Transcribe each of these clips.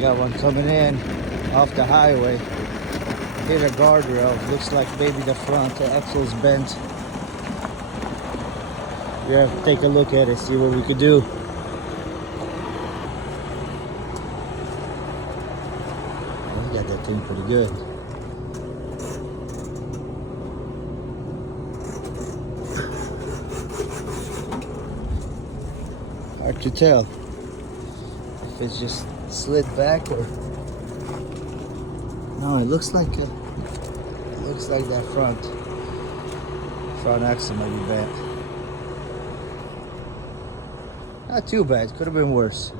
Got one coming in off the highway. Hit a guardrail. Looks like maybe the front axle's bent. We have to take a look at it, see what we could do. We got that thing pretty good. Hard to tell if it's just slid back or no. It looks like that front axle might be bent. Not too bad. Could have been worse.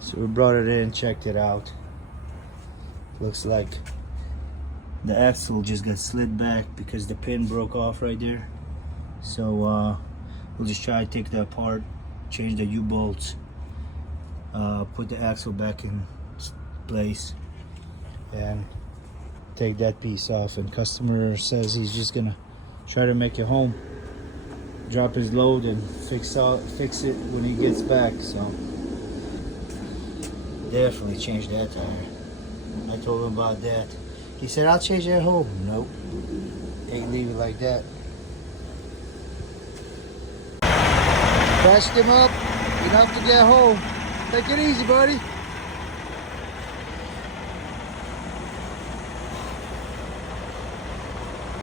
So we brought it in, checked it out. Looks like the axle just got slid back because the pin broke off right there. So we'll just try to take that apart, change the U-bolts, put the axle back in place, and take that piece off. And customer says he's just gonna try to make it home, drop his load, and fix it when he gets back. So definitely change that tire. I told him about that. He said, I'll change that home. Nope, ain't leave it like that. Patched him up enough to get home. Take it easy, buddy.